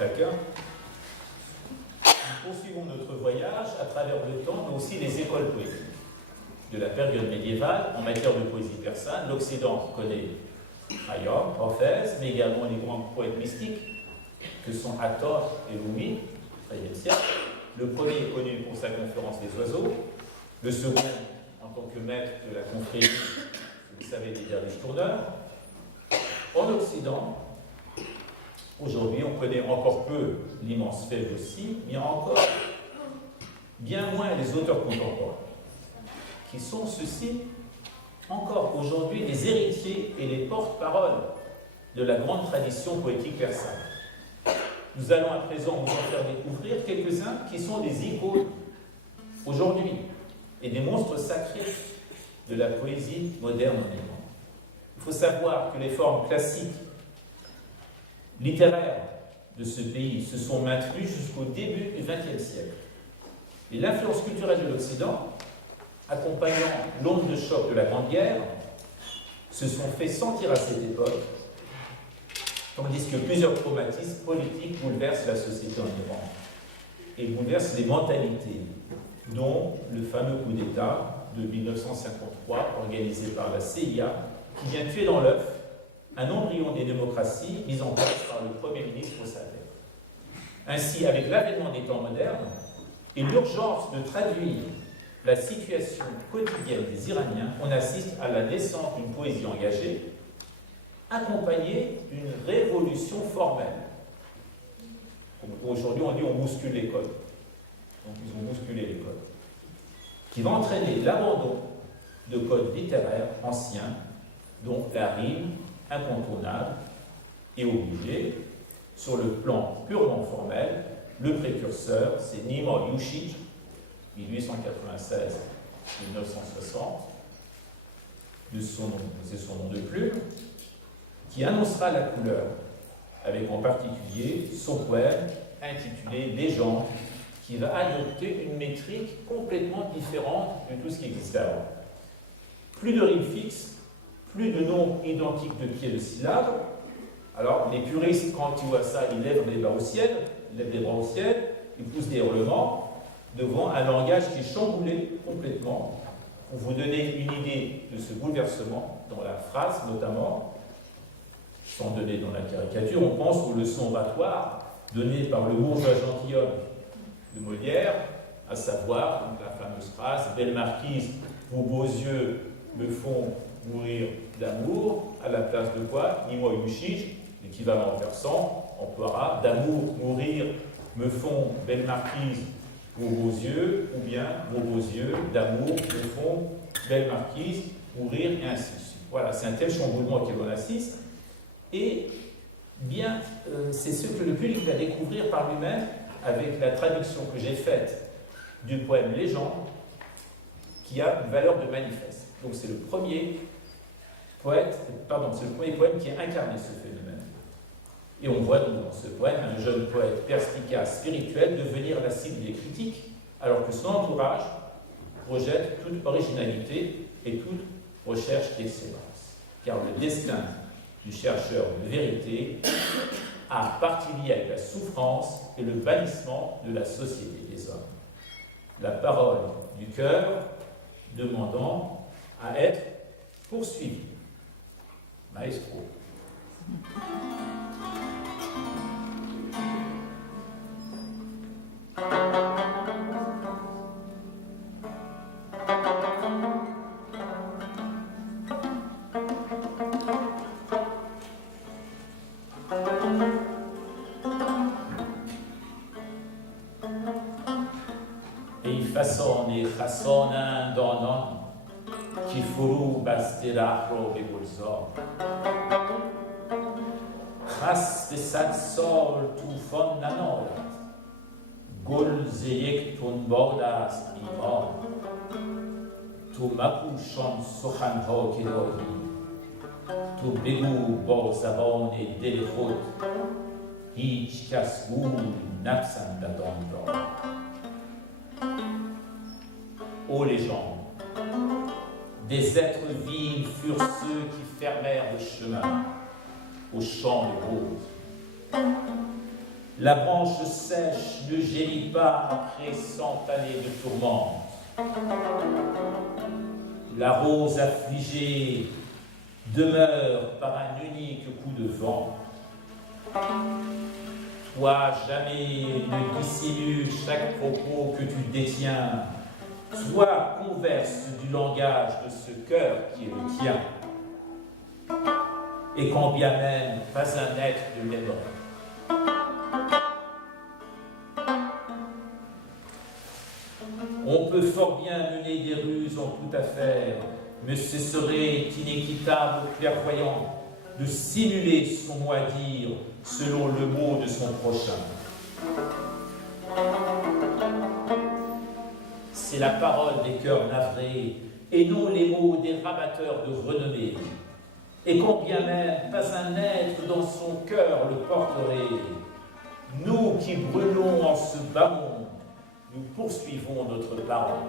taquin. Nous poursuivons notre voyage à travers le temps, mais aussi les écoles poétiques. De la période médiévale, en matière de poésie persane, l'Occident connaît Khayyam, Hafez, mais également les grands poètes mystiques que sont Hathor et Rumi, au XIIIe siècle. Le premier est connu pour sa conférence des oiseaux, le second en tant que maître de la confrérie, vous savez, des derviches tourneurs. En Occident, aujourd'hui, on connaît encore peu l'immense faible aussi, mais encore bien moins les auteurs contemporains, qui sont ceux-ci encore aujourd'hui les héritiers et les porte-paroles de la grande tradition poétique persane. Nous allons à présent vous en faire découvrir quelques-uns qui sont des icônes aujourd'hui et des monstres sacrés de la poésie moderne en Iran. Il faut savoir que les formes classiques littéraires de ce pays se sont maintenues jusqu'au début du XXe siècle. Et l'influence culturelle de l'Occident, accompagnant l'onde de choc de la Grande Guerre, se sont fait sentir à cette époque, tandis que plusieurs traumatismes politiques bouleversent la société en Iran et bouleversent les mentalités, dont le fameux coup d'État de 1953 organisé par la CIA, qui vient tuer dans l'œuf un embryon des démocraties mis en place par le Premier ministre Mossadegh. Ainsi, avec l'avènement des temps modernes et l'urgence de traduire la situation quotidienne des Iraniens, on assiste à la naissance d'une poésie engagée, accompagnée d'une révolution formelle. Aujourd'hui, on dit on bouscule les codes. Donc, ils ont bousculé les codes. Qui va entraîner l'abandon de codes littéraires anciens, dont la rime incontournable et obligée. Sur le plan purement formel, le précurseur, c'est Nimor Yushij, 1896-1960, c'est son nom de plume, qui annoncera la couleur, avec en particulier son poème intitulé Légende, qui va adopter une métrique complètement différente de tout ce qui existait avant. Plus de rimes fixes, plus de nombres identiques de pieds de syllabes. Alors, les puristes, quand ils voient ça, ils lèvent les bras au ciel, ils poussent des hurlements devant un langage qui est chamboulé complètement. Pour vous donner une idée de ce bouleversement, dans la phrase notamment, sans donner dans la caricature, on pense aux leçons oratoires données par le bourgeois gentilhomme de Molière, à savoir donc la fameuse phrase « Belle marquise, vos beaux yeux me font mourir d'amour », à la place de quoi Nimor Yushij, l'équivalent en persan, emploiera « d'amour, mourir, me font, belle marquise, vos beaux yeux », ou bien « vos beaux yeux, d'amour, me font, belle marquise, mourir », et ainsi de suite. Voilà, c'est un tel chamboulement auquel on assiste, et bien, c'est ce que le public va découvrir par lui-même avec la traduction que j'ai faite du poème Légende, qui a une valeur de manifeste. Donc c'est le premier poème qui a incarné ce phénomène. Et on voit donc dans ce poème un jeune poète perspicace, spirituel, devenir la cible des critiques, alors que son entourage projette toute originalité et toute recherche d'excellence. Car le destin du chercheur de vérité a partie liée avec la souffrance et le bannissement de la société des hommes. La parole du cœur demandant à être poursuivie. Maestro. ای فسانه خسانند آنان که فرو بسته ره را به گلزار خس به 100 سال طوفان ننالد گل ز یک تنباد است ایمان تو مپوشان سخنها که داری تو بگو با زبان دل خود هیچ کس گوی نپسندد آن را. Ô légende, des êtres vils furent ceux qui fermèrent le chemin aux champs de roses. La branche sèche ne gémit pas après 100 années de tourmente. La rose affligée demeure par un unique coup de vent. Toi, jamais ne dissimule chaque propos que tu détiens. Toi, converse du langage de ce cœur qui est le tien. Et quand bien même pas un être ne l'aimerait. On peut fort bien mener des ruses en toute affaire, mais ce serait inéquitable au clairvoyant de simuler son mot à dire selon le mot de son prochain. C'est la parole des cœurs navrés et non les mots des rabatteurs de renommée. Et quand bien même pas un être dans son cœur le porterait, nous qui brûlons en ce bas monde, nous poursuivons notre parole.